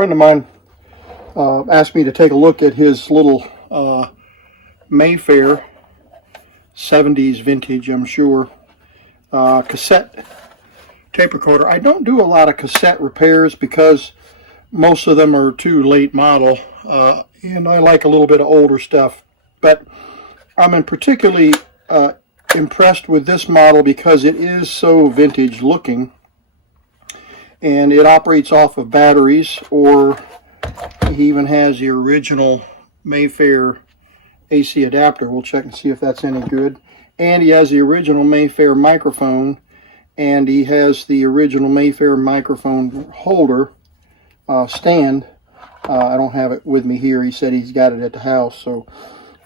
friend of mine asked me to take a look at his little Mayfair 70s vintage, I'm sure, cassette tape recorder. I don't do a lot of cassette repairs because most of them are too late model, and I like a little bit of older stuff. But I'm particularly impressed with this model because it is so vintage looking, and it operates off of batteries, or he even has the original Mayfair AC adapter. We'll check and see if that's any good. And he has the original Mayfair microphone, and he has the original Mayfair microphone holder stand. I don't have it with me here. He said he's got it at the house, so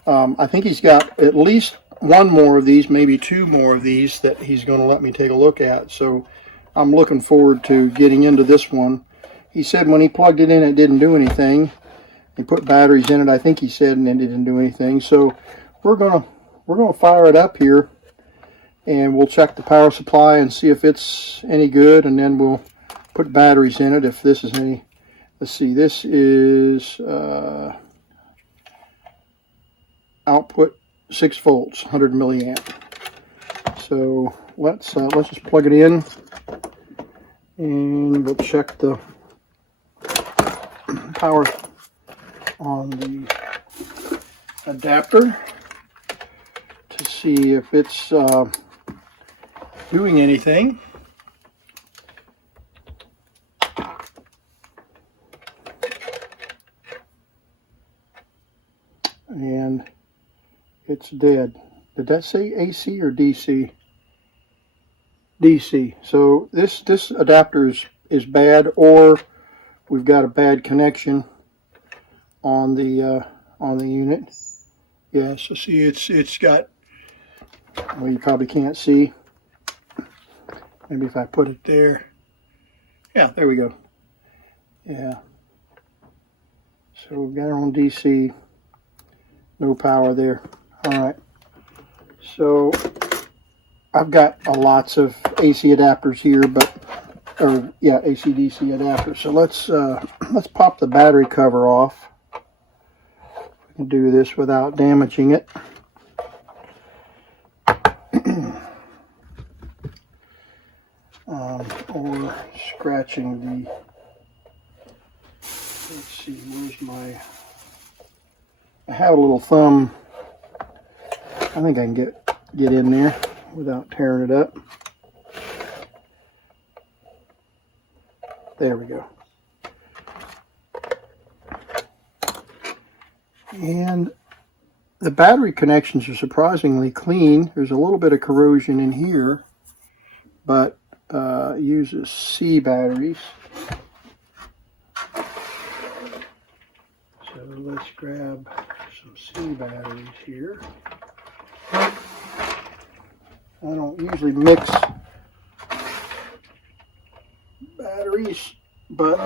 I think he's got at least one more of these, maybe two more of these that he's going to let me take a look at. So I'm looking forward to getting into this one. He said when he plugged it in, it didn't do anything. He put batteries in it, I think he said, and it didn't do anything. So we're gonna fire it up here, and we'll check the power supply and see if it's any good, and then we'll put batteries in it if this is any. Let's see, this is output 6 volts, 100 milliamp. So let's just plug it in, and we'll check the power on the adapter to see if it's doing anything. And it's dead. Did that say AC or DC? DC. So this adapter is bad, or we've got a bad connection on the unit. Yeah, so see, it's got, well, you probably can't see. Maybe if I put it there. Yeah, there we go. Yeah. So we've got it on DC. No power there. Alright. So I've got lots of AC adapters here, AC/DC adapters. So let's pop the battery cover off. We can do this without damaging it. Or scratching the, let's see, where's my, I have a little thumb. I think I can get in there without tearing it up. There we go. And the battery connections are surprisingly clean. There's a little bit of corrosion in here, but uses C batteries. So let's grab some C batteries here. I don't usually mix batteries, but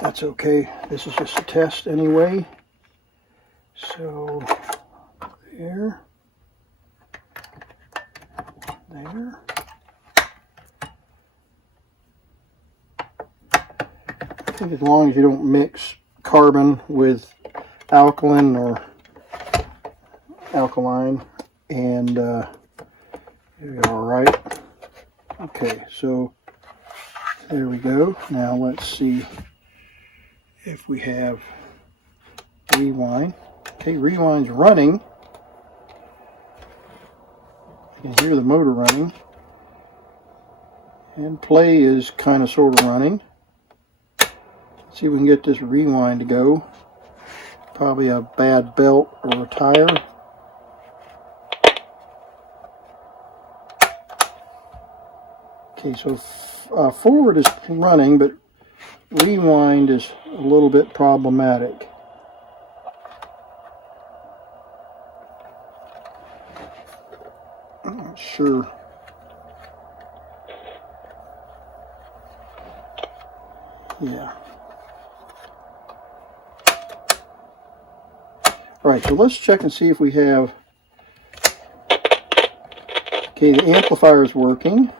that's okay. This is just a test anyway. So there. I think as long as you don't mix carbon with alkaline or alkaline, and you're all right. Okay, so there we go. Now let's see if we have rewind. Okay, rewind's running. You can hear the motor running. And play is kind of sort of running. Let's see if we can get this rewind to go. Probably a bad belt or a tire. Okay, so forward is running, but rewind is a little bit problematic. I'm not sure. Yeah. All right, so let's check and see if we have, okay, the amplifier is working.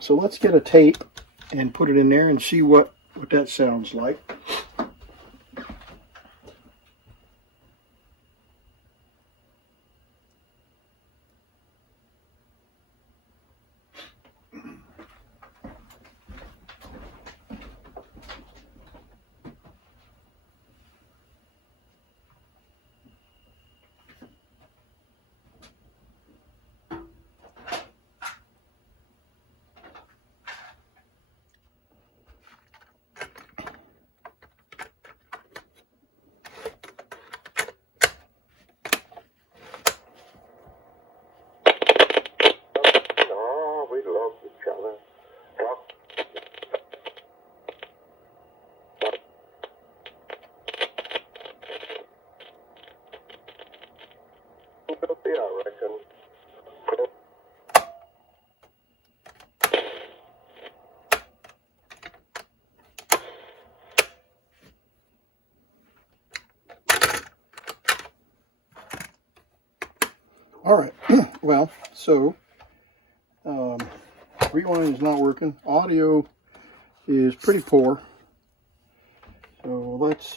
So let's get a tape and put it in there and see what that sounds like. All right, well, so rewind is not working. Audio is pretty poor. So let's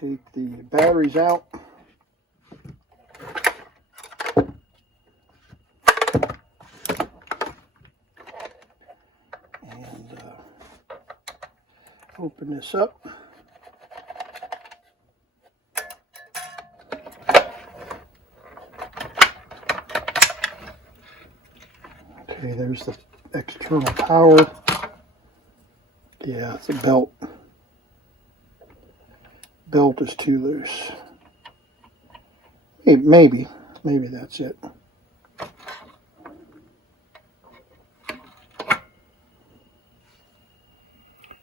take the batteries out. And open this up. Okay, there's the external power. Yeah, it's a belt. Belt is too loose. Maybe that's it.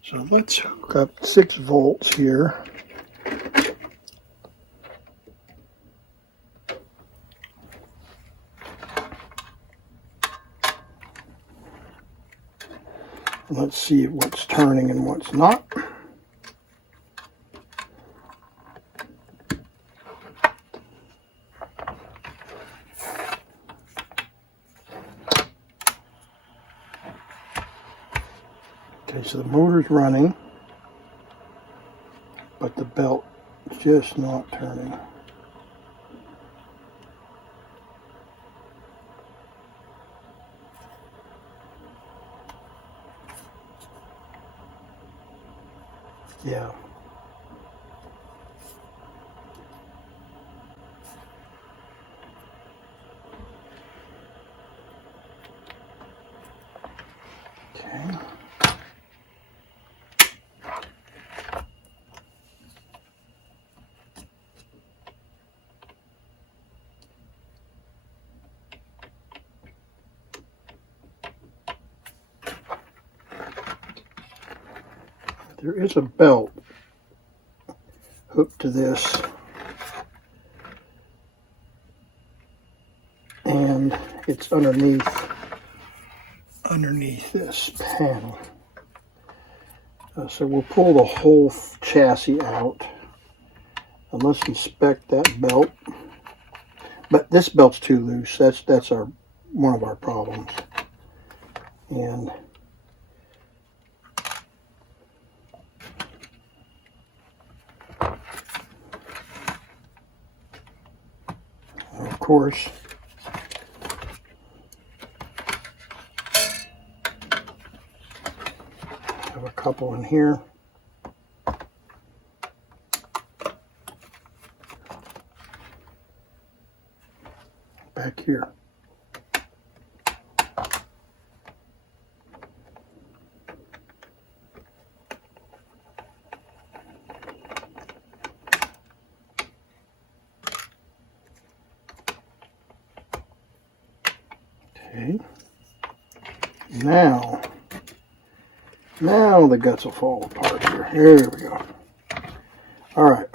So let's hook up 6 volts here. Let's see what's turning and what's not. Okay, so the motor's running, but the belt is just not turning. Yeah. Okay. There is a belt hooked to this, and it's underneath this panel. So we'll pull the whole chassis out, and let's inspect that belt. But this belt's too loose. That's one of our problems. And of course, have a couple in here. Back here. Okay. Now the guts will fall apart here. Here we go. All right.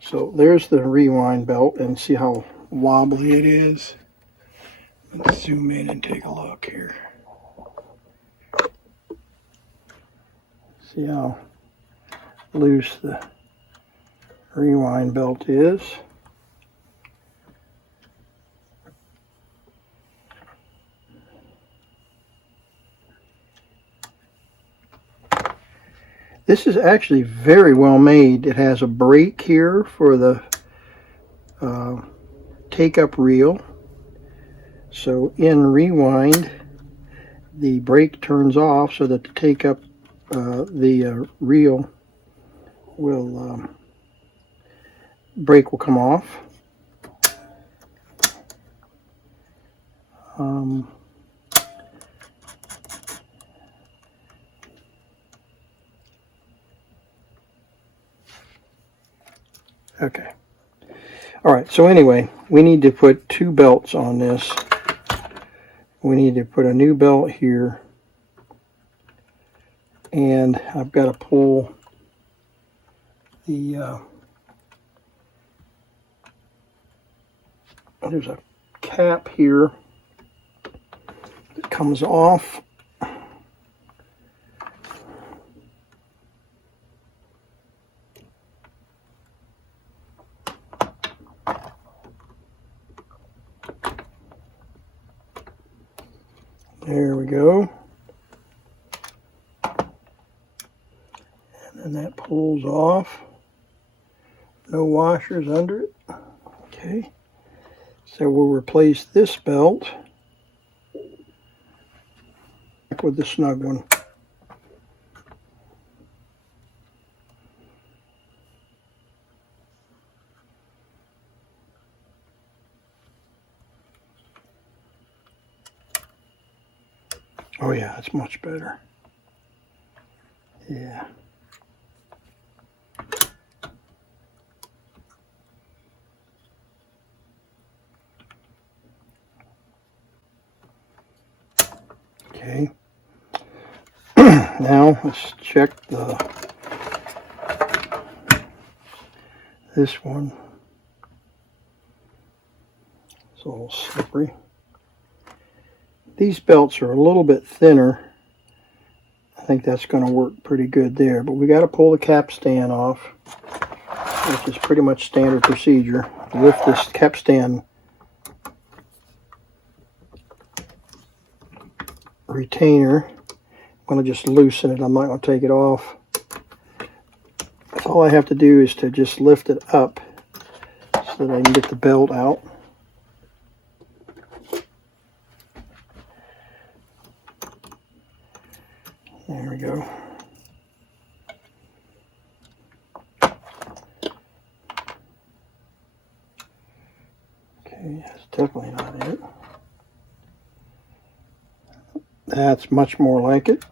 So there's the rewind belt, and see how wobbly it is. Let's zoom in and take a look here. See how loose the rewind belt is. This is actually very well made. It has a brake here for the take-up reel. So in rewind, the brake turns off so that the take-up the reel will brake will come off. Okay. All right, so anyway, we need to put 2 belts on this. We need to put a new belt here, and I've got to pull the there's a cap here that comes off. There we go. And then that pulls off. No washers under it. Okay. So we'll replace this belt with the snug one. Oh yeah, it's much better. Yeah. Okay. Now let's check this one. It's a little slippery. These belts are a little bit thinner. I think that's going to work pretty good there, but we got to pull the capstan off, which is pretty much standard procedure. Lift this capstan retainer. I'm going to just loosen it. I'm not going to take it off. All I have to do is to just lift it up so that I can get the belt out. There we go. Okay, that's definitely not it. That's much more like it.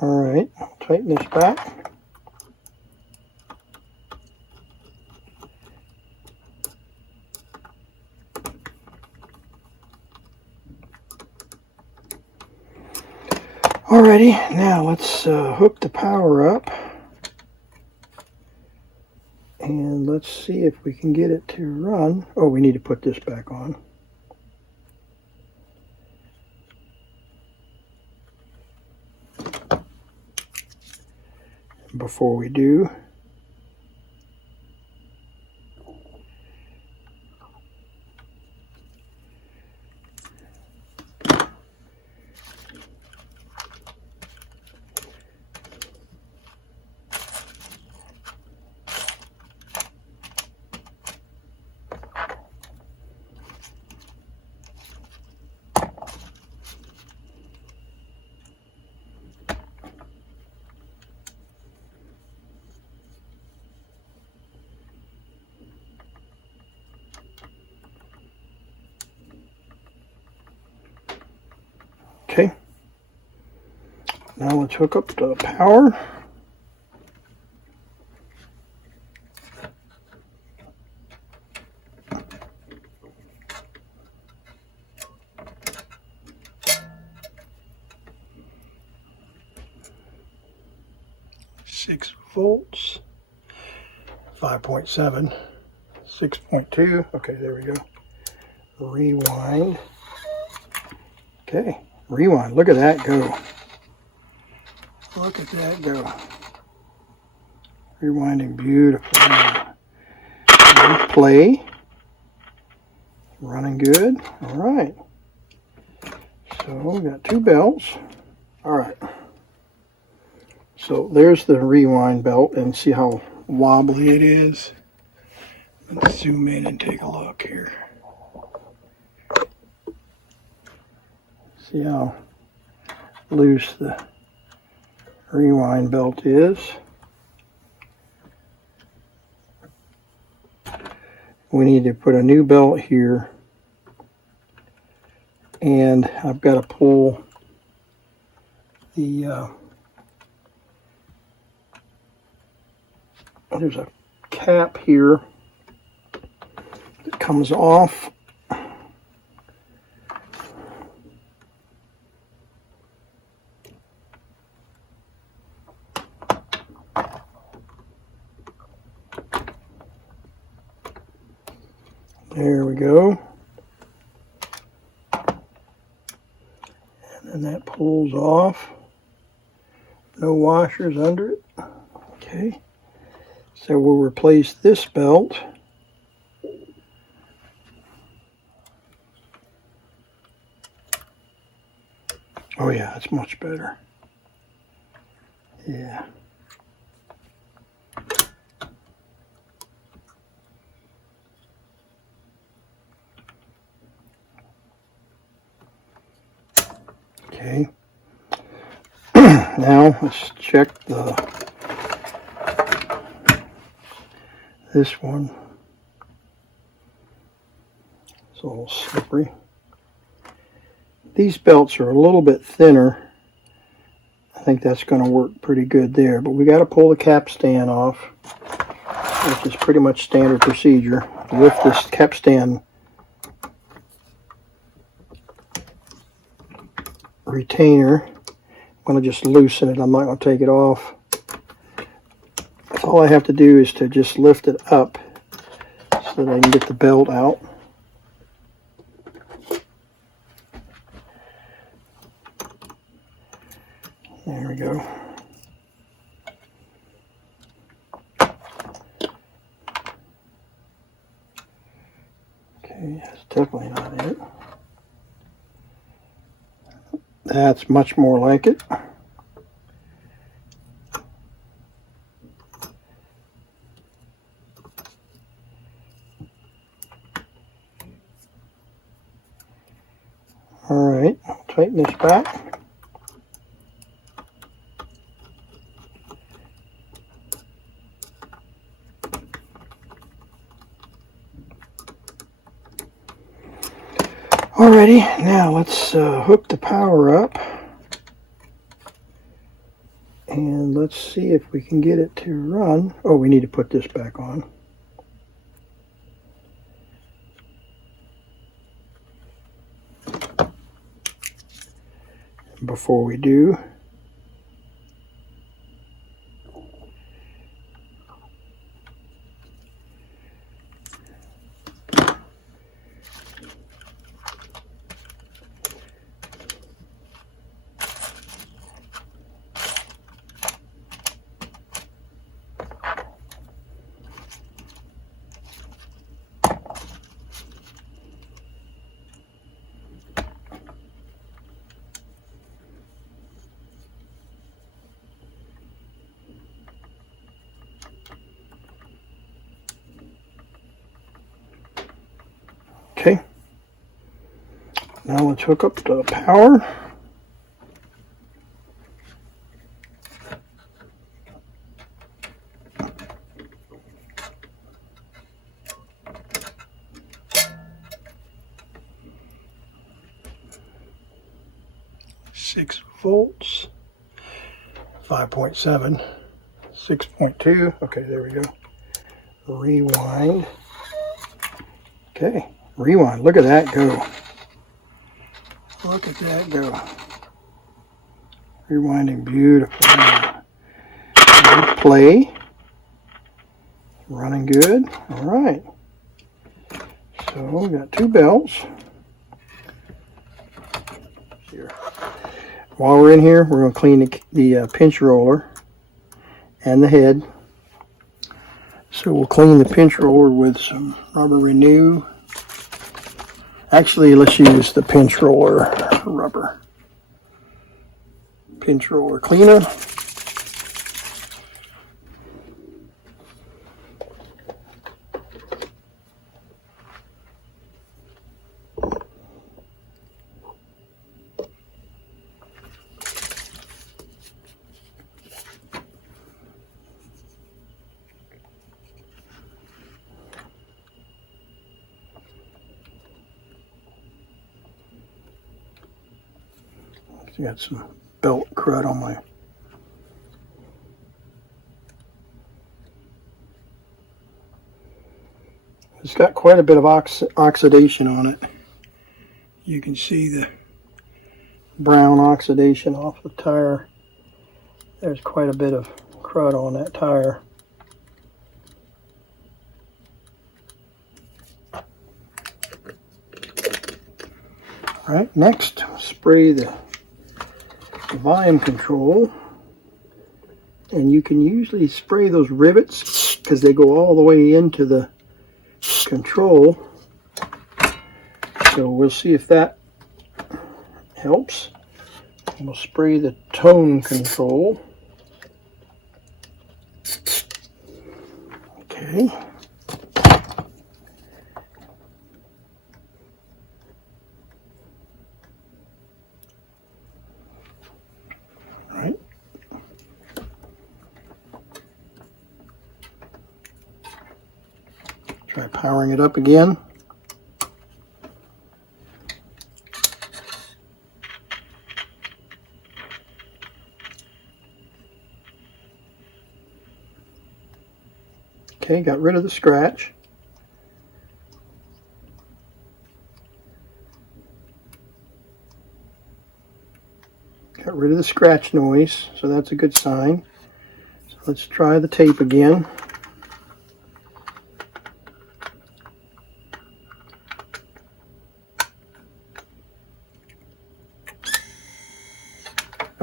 All right, I'll tighten this back. Alrighty, now let's hook the power up, and let's see if we can get it to run. Oh, we need to put this back on. Before we do, okay. Now let's hook up the power. Six volts, 5.7, 6.2. Okay, there we go. Rewind. Okay, rewind. Look at that go. Look at that go. Rewinding beautifully. Play. Running good. All right. So we got 2 belts. All right. So there's the rewind belt, and see how wobbly it is. Let's zoom in and take a look here. See how loose the rewind belt is. We need to put a new belt here, and I've got to pull the there's a cap here that comes off. There we go. And then that pulls off. No washers under it. Okay. So we'll replace this belt. Oh yeah, that's much better. Yeah. Okay. Now let's check this one. It's a little slippery. These belts are a little bit thinner. I think that's going to work pretty good there, but we got to pull the capstan off, which is pretty much standard procedure. Lift this capstan retainer. I'm going to just loosen it. I'm not going to take it off. All I have to do is to just lift it up so that I can get the belt out. There we go. Okay, that's definitely not it. That's much more like it. All right, tighten this back. Alrighty, now let's hook the power up, and let's see if we can get it to run. Oh, we need to put this back on. Before we do, okay. Now let's hook up the power. Six volts, 5.7, 6.2. Okay, there we go. Rewind. Okay, rewind. Look at that go. Look at that go. Rewinding beautifully. Play. Running good. All right. So we got 2 belts. Here. While we're in here, we're going to clean the pinch roller and the head. So we'll clean the pinch roller with some Rubber Renew. Actually, let's use the pinch roller rubber. Pinch roller cleaner. Got some belt crud on my it's got quite a bit of oxidation on it. You can see the brown oxidation off the tire. There's quite a bit of crud on that tire. All right, next spray the volume control, and you can usually spray those rivets because they go all the way into the control, so we'll see if that helps. We'll spray the tone control. Okay. Try powering it up again. Okay, got rid of the scratch. Got rid of the scratch noise, so that's a good sign. So let's try the tape again.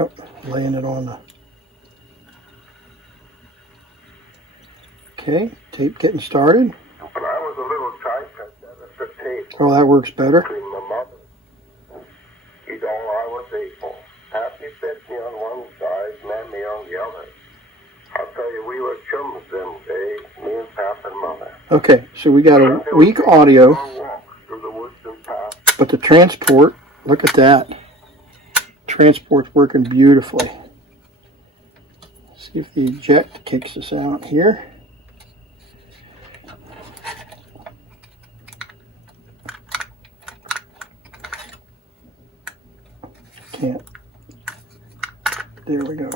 Oh, laying it on the... Okay, tape getting started. When I was a little child, I took tape. Oh, that works better. Between my mother. He's all I was able. Happy set me on one side, Mammy on the other. I'll tell you, we were chums them days, me and Pap and Mother. Okay, so we got a weak audio, Through the woods and paths. but the transport, look at that. Transport's working beautifully. See if the eject kicks us out here. Can't. There we go.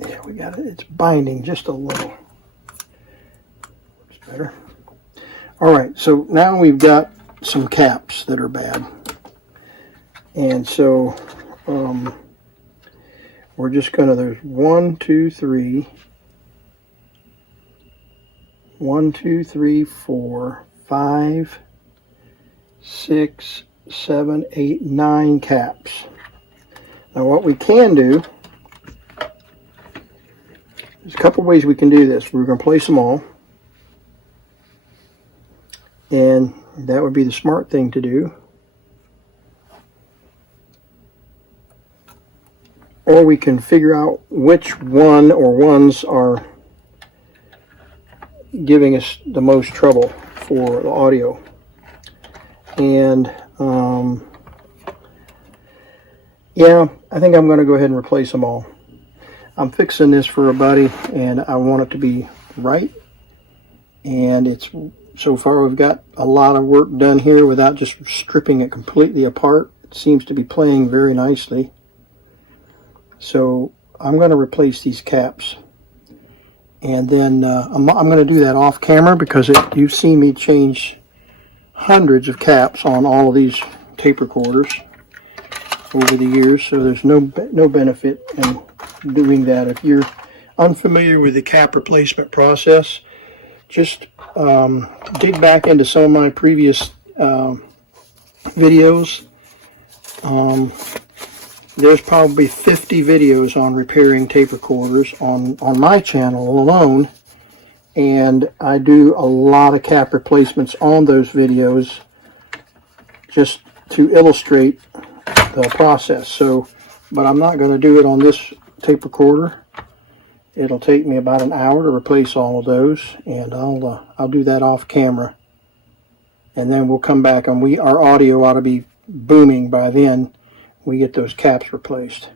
Yeah, we got it. It's binding just a little. Looks better. All right, so now we've got some caps that are bad. And so we're just gonna, there's 1, 2, 3, 1, 2, 3, 4, 5, 6, 7, 8, 9 caps. Now what we can do, there's a couple ways we can do this. We're going to place them all, and that would be the smart thing to do. Or we can figure out which one or ones are giving us the most trouble for the audio. And yeah, I think I'm going to go ahead and replace them all. I'm fixing this for a buddy, and I want it to be right. And it's, so far we've got a lot of work done here without just stripping it completely apart. It seems to be playing very nicely. So I'm going to replace these caps. And then I'm going to do that off camera because you've seen me change hundreds of caps on all of these tape recorders over the years, so there's no benefit in doing that. If you're unfamiliar with the cap replacement process, just dig back into some of my previous videos. there's probably 50 videos on repairing tape recorders on my channel alone, and I do a lot of cap replacements on those videos just to illustrate the process. So, but I'm not going to do it on this tape recorder. It'll take me about an hour to replace all of those, and I'll do that off camera, and then we'll come back, and our audio ought to be booming by then. We get those caps replaced.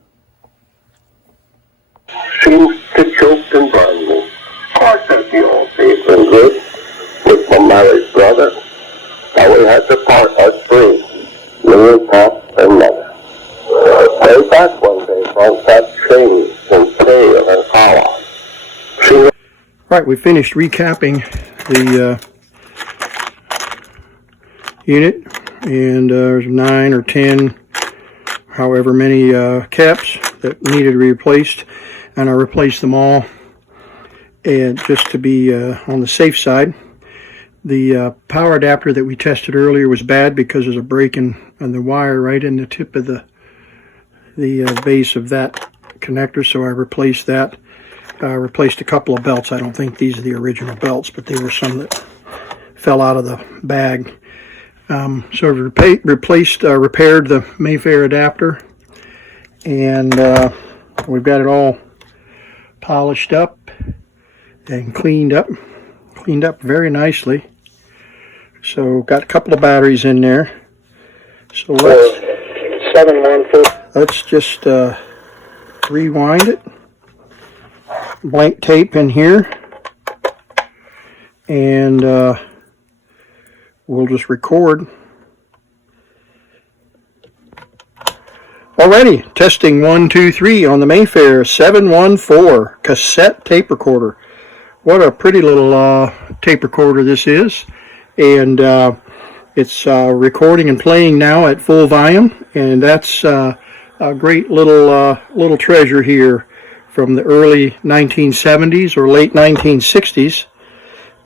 Seems to choke and burn me. Of course, that's the old faith and good. With my married brother, now we had to part us free. Me and Pop and Mother. Way back one day, once that changed and pale and hollow. Right, we finished recapping the unit, and there's 9 or 10, however many caps that needed to be replaced, and I replaced them all, and just to be on the safe side. The power adapter that we tested earlier was bad because there's a break in the wire right in the tip of the base of that connector, so I replaced that. Replaced a couple of belts. I don't think these are the original belts, but they were some that fell out of the bag. So I repaired the Mayfair adapter, and we've got it all polished up and cleaned up very nicely. So got a couple of batteries in there. So let's just rewind it. Blank tape in here, and we'll just record. Alrighty, testing 1, 2, 3 on the Mayfair 714 cassette tape recorder. What a pretty little tape recorder this is, and it's recording and playing now at full volume, and that's a great little treasure here from the early 1970s or late 1960s,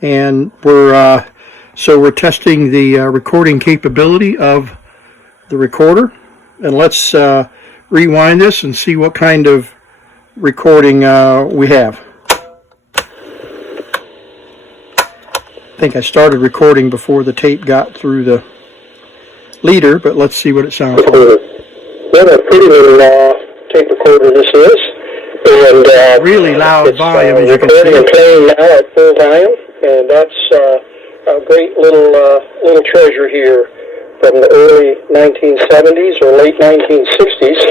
and we're testing the recording capability of the recorder, and let's rewind this and see what kind of recording we have. I think I started recording before the tape got through the leader, but let's see what it sounds like. What a pretty little tape recorder this is. And really loud volume, as you can recording see. And playing now at full volume, and that's a great little treasure here from the early 1970s or late 1960s,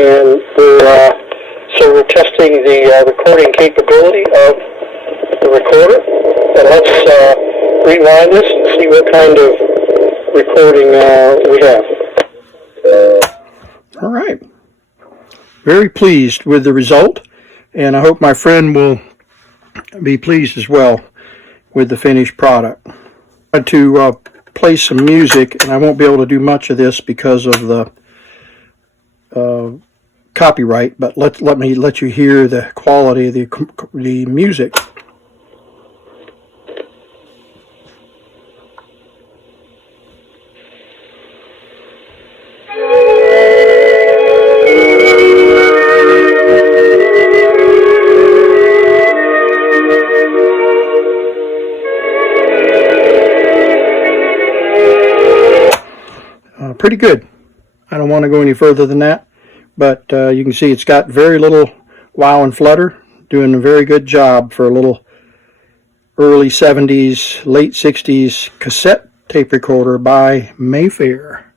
and we're testing the recording capability of the recorder. And let's rewind this and see what kind of recording we have. All right. Very pleased with the result, and I hope my friend will be pleased as well with the finished product. I had to play some music, and I won't be able to do much of this because of the copyright, but let me let you hear the quality of the music. Pretty good. I don't want to go any further than that, but you can see it's got very little wow and flutter, doing a very good job for a little early 70s, late 60s cassette tape recorder by Mayfair.